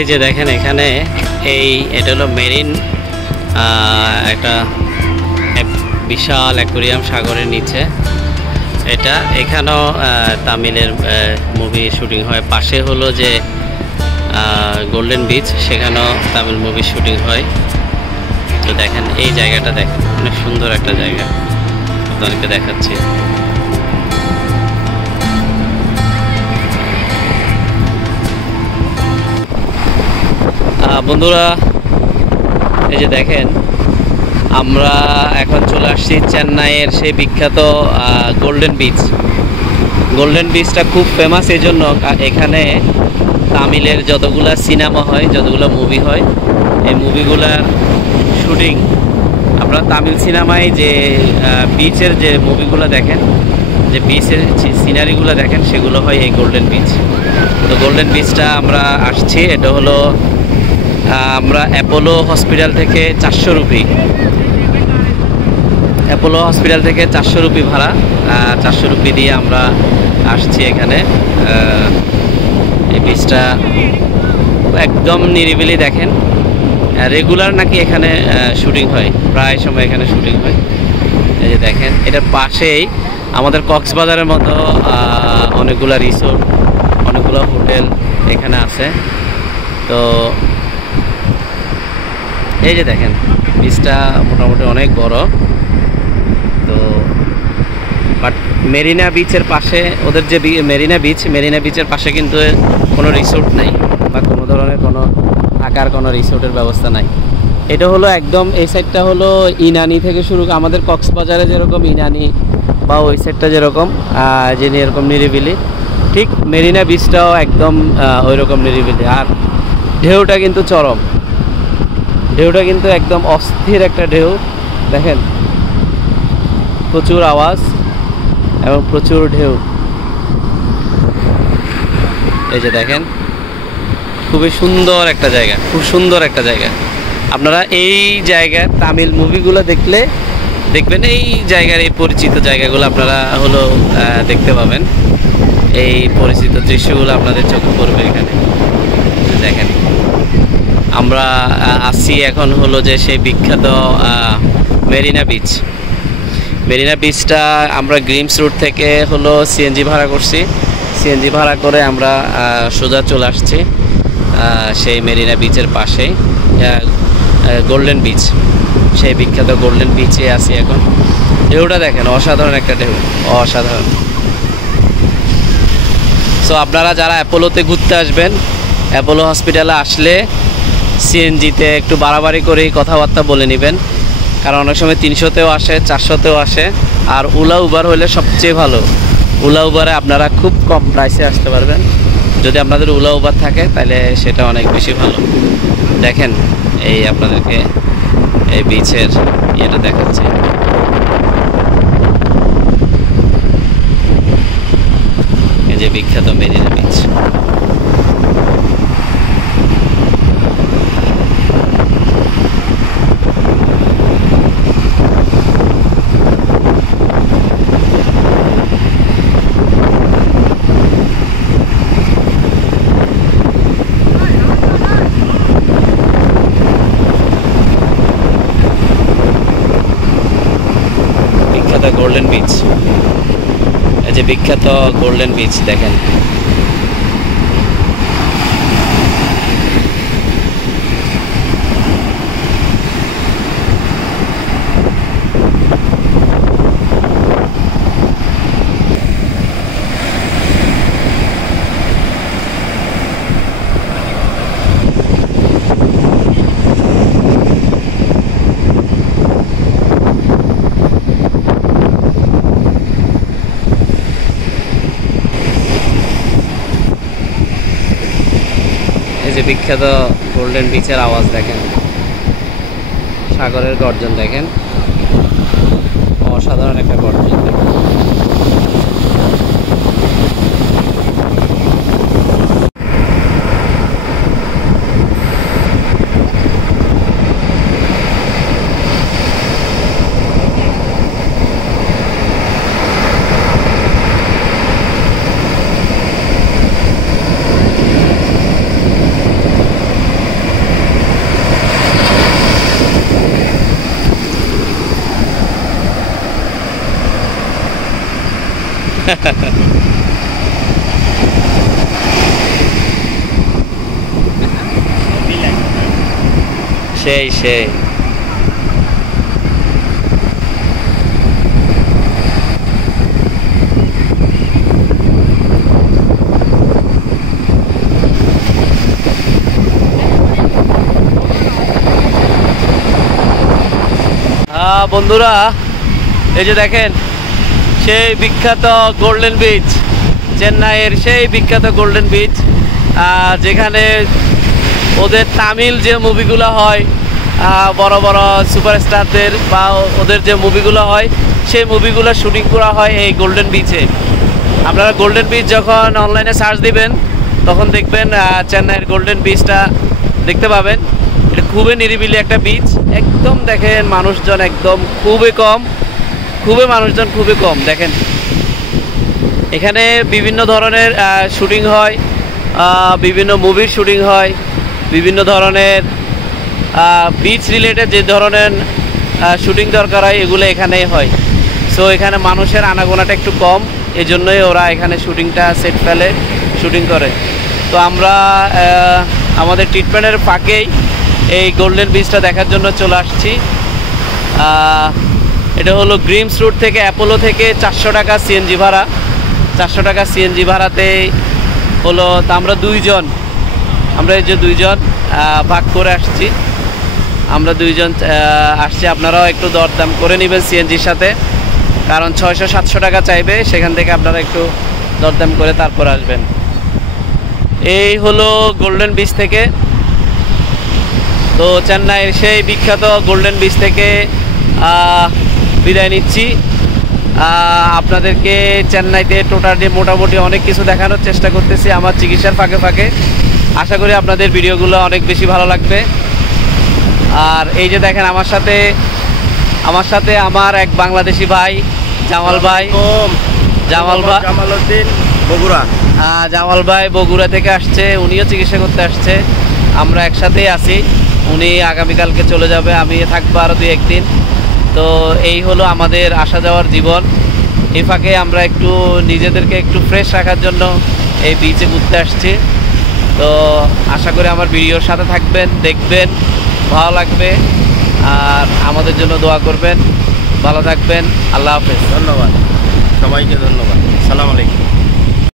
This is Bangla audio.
এই যে দেখেন এখানে এটা হলো মেরিন একটা বিশাল অ্যাকোয়ারিয়াম সাগরের নিচে। এখানেও তামিলের মুভি শুটিং হয়। পাশে হলো যে গোল্ডেন বিচ, সেখানেও তামিল মুভি শুটিং হয়। তো দেখেন এই জায়গাটা দেখেন, অনেক সুন্দর একটা জায়গা, আপনাদেরকে দেখাচ্ছি। বন্ধুরা এই যে দেখেন, আমরা এখন চলে আসছি চেন্নাইয়ের সেই বিখ্যাত গোল্ডেন বিচ। গোল্ডেন বিচটা খুব ফেমাস এই জন্য, এখানে তামিলের যতগুলো সিনেমা হয়, যতগুলো মুভি হয়, এই মুভিগুলার শুটিং আপনারা তামিল সিনেমায় যে বিচের যে মুভিগুলো দেখেন, যে বিচের সিনারিগুলো দেখেন, সেগুলো হয় এই গোল্ডেন বিচ। তো গোল্ডেন বিচটা আমরা আসছি, এটা হলো আমরা অ্যাপোলো হসপিটাল থেকে 400 রুপি, অ্যাপোলো হসপিটাল থেকে 400 রুপি ভাড়া, 400 রুপি দিয়ে আমরা আসছি এখানে। এই বিচটা একদম নিরিবিলি, দেখেন রেগুলার নাকি এখানে শুটিং হয়, প্রায় সময় এখানে শুটিং হয়। এই যে দেখেন, এটার পাশেই আমাদের কক্সবাজারের মতো অনেকগুলো রিসোর্ট, অনেকগুলো হোটেল এখানে আছে। তো এই যে দেখেন, বিচটা মোটামুটি অনেক বড়। তো বাট মেরিনা বিচের পাশে, ওদের যে মেরিনা বিচের পাশে কিন্তু কোনো রিসোর্ট নেই, বা কোনো ধরনের কোনো থাকার কোনো রিসোর্টের ব্যবস্থা নাই। এটা হলো একদম, এই সাইডটা হলো ইনানি থেকে শুরু, আমাদের কক্সবাজারে যেরকম ইনানি বা ওই সাইডটা যেরকম এরকম নিরিবিলি, ঠিক মেরিনা বিচটাও একদম ওই রকম নিরিবিলি। আর ঢেউটা কিন্তু চরম, ঢেউটা কিন্তু একদম অস্থির একটা ঢেউ। দেখেন প্রচুর আওয়াজ এবং প্রচুর ঢেউ। এই যে দেখেন, খুবই সুন্দর একটা জায়গা, খুব সুন্দর একটা জায়গা। আপনারা এই জায়গার তামিল মুভিগুলো দেখবেন, এই জায়গার এই পরিচিত জায়গাগুলো আপনারা হলো দেখতে পাবেন। এই পরিচিত দৃশ্যগুলো আপনাদের চোখে পড়বে এখানে। দেখেন আমরা আসছি এখন হলো যে সেই বিখ্যাত মেরিনা বিচ। মেরিনা বিচটা আমরা গ্রিমস রুট থেকে হলো সিএনজি ভাড়া করছি, সিএনজি ভাড়া করে আমরা সোজা চলে আসছি সেই মেরিনা বিচের পাশেই গোল্ডেন বিচ, সেই বিখ্যাত গোল্ডেন বিচে আছি এখন। ঢেউটা দেখেন, অসাধারণ একটা ঢেউ, অসাধারণ। সো আপনারা যারা অ্যাপোলোতে ঘুরতে আসবেন, অ্যাপোলো হসপিটালে আসলে সিএনজিতে একটু বাড়াবাড়ি করেই কথাবার্তা বলে নেবেন, কারণ অনেক সময় 300তেও আসে, 400তেও আসে। আর ওলা উবার হলে সবচেয়ে ভালো, ওলা উবারে আপনারা খুব কম প্রাইসে আসতে পারবেন। যদি আপনাদের ওলা উবার থাকে তাহলে সেটা অনেক বেশি ভালো। দেখেন এই আপনাদেরকে এই বিচের ইয়েটা দেখাচ্ছি। এই যে বিখ্যাত মেরিনা বিচ। গোল্ডেন বিচ, এই যে বিখ্যাত গোল্ডেন বিচ দেখেন। বিখ্যাত গোল্ডেন বিচের আওয়াজ দেখেন, সাগরের গর্জন দেখেন, অসাধারণ একটা গর্জন দেখেন। সেই সেই বন্ধুরা, এই যে দেখেন সেই বিখ্যাত গোল্ডেন বিচ, চেন্নাইয়ের সেই বিখ্যাত গোল্ডেন বিচ, যেখানে ওদের তামিল যে মুভিগুলো হয়, বড় বড় সুপারস্টারদের বা ওদের যে মুভিগুলো হয়, সেই মুভিগুলো শুটিং করা হয় এই গোল্ডেন বিচে। আপনারা গোল্ডেন বিচ যখন অনলাইনে সার্চ দিবেন তখন দেখবেন চেন্নাইয়ের গোল্ডেন বিচটা দেখতে পাবেন। এটা খুবই নিরিবিলি একটা বিচ, একদম দেখেন মানুষজন একদম খুবই কম, মানুষজন খুবই কম। দেখেন এখানে বিভিন্ন ধরনের শুটিং হয়, বিভিন্ন মুভির শুটিং হয়, বিভিন্ন ধরনের বিচ রিলেটেড যে ধরনের শুটিং দরকার হয় এগুলো এখানেই হয়। সো এখানে মানুষের আনাগোনাটা একটু কম, এই জন্যই ওরা এখানে শুটিংটা সেট ফেলে শুটিং করে। তো আমরা আমাদের ট্রিটমেন্টের ফাঁকেই এই গোল্ডেন বিচটা দেখার জন্য চলে আসছি। এটা হলো গ্রিমস রুট থেকে, অ্যাপোলো থেকে 400 টাকা সিএনজি ভাড়া, 400 টাকা সিএনজি ভাড়াতে হলো। তা আমরা এই যে দুইজন ভাগ করে আসছি, আমরা দুইজন আসছি। আপনারাও একটু দরদাম করে নেবেন সিএনজির সাথে, কারণ 600-700 টাকা চাইবে, সেখান থেকে আপনারা একটু দরদাম করে তারপর আসবেন। এই হলো গোল্ডেন বিচ থেকে। তো চেন্নাইয়ের সেই বিখ্যাত গোল্ডেন বিচ থেকে বিদায় নিচ্ছি। আপনাদেরকে চেন্নাইতে টোটালি মোটামুটি অনেক কিছু দেখানোর চেষ্টা করতেছি আমার চিকিৎসার ফাঁকে ফাঁকে। আশা করি আপনাদের ভিডিওগুলো অনেক বেশি ভালো লাগবে। আর এই যে দেখেন আমার সাথে আমার এক বাংলাদেশি ভাই, জামাল ভাই বগুড়া। জামাল ভাই বগুড়া থেকে আসছে, উনিও চিকিৎসা করতে আসছে। আমরা একসাথেই আছি। উনি আগামীকালকে চলে যাবে, আমি থাকবো আরও 2-1 দিন। তো এই হলো আমাদের আসা যাওয়ার জীবন। এই ফাঁকে আমরা একটু নিজেদেরকে একটু ফ্রেশ রাখার জন্য এই বিচে ঘুরতে আসছি। তো আশা করি আমার ভিডিওর সাথে থাকবেন, দেখবেন, ভালো লাগবে। আর আমাদের জন্য দোয়া করবেন। ভালো থাকবেন। আল্লাহ হাফেজ। ধন্যবাদ সবাইকে, ধন্যবাদ। আসসালামু আলাইকুম।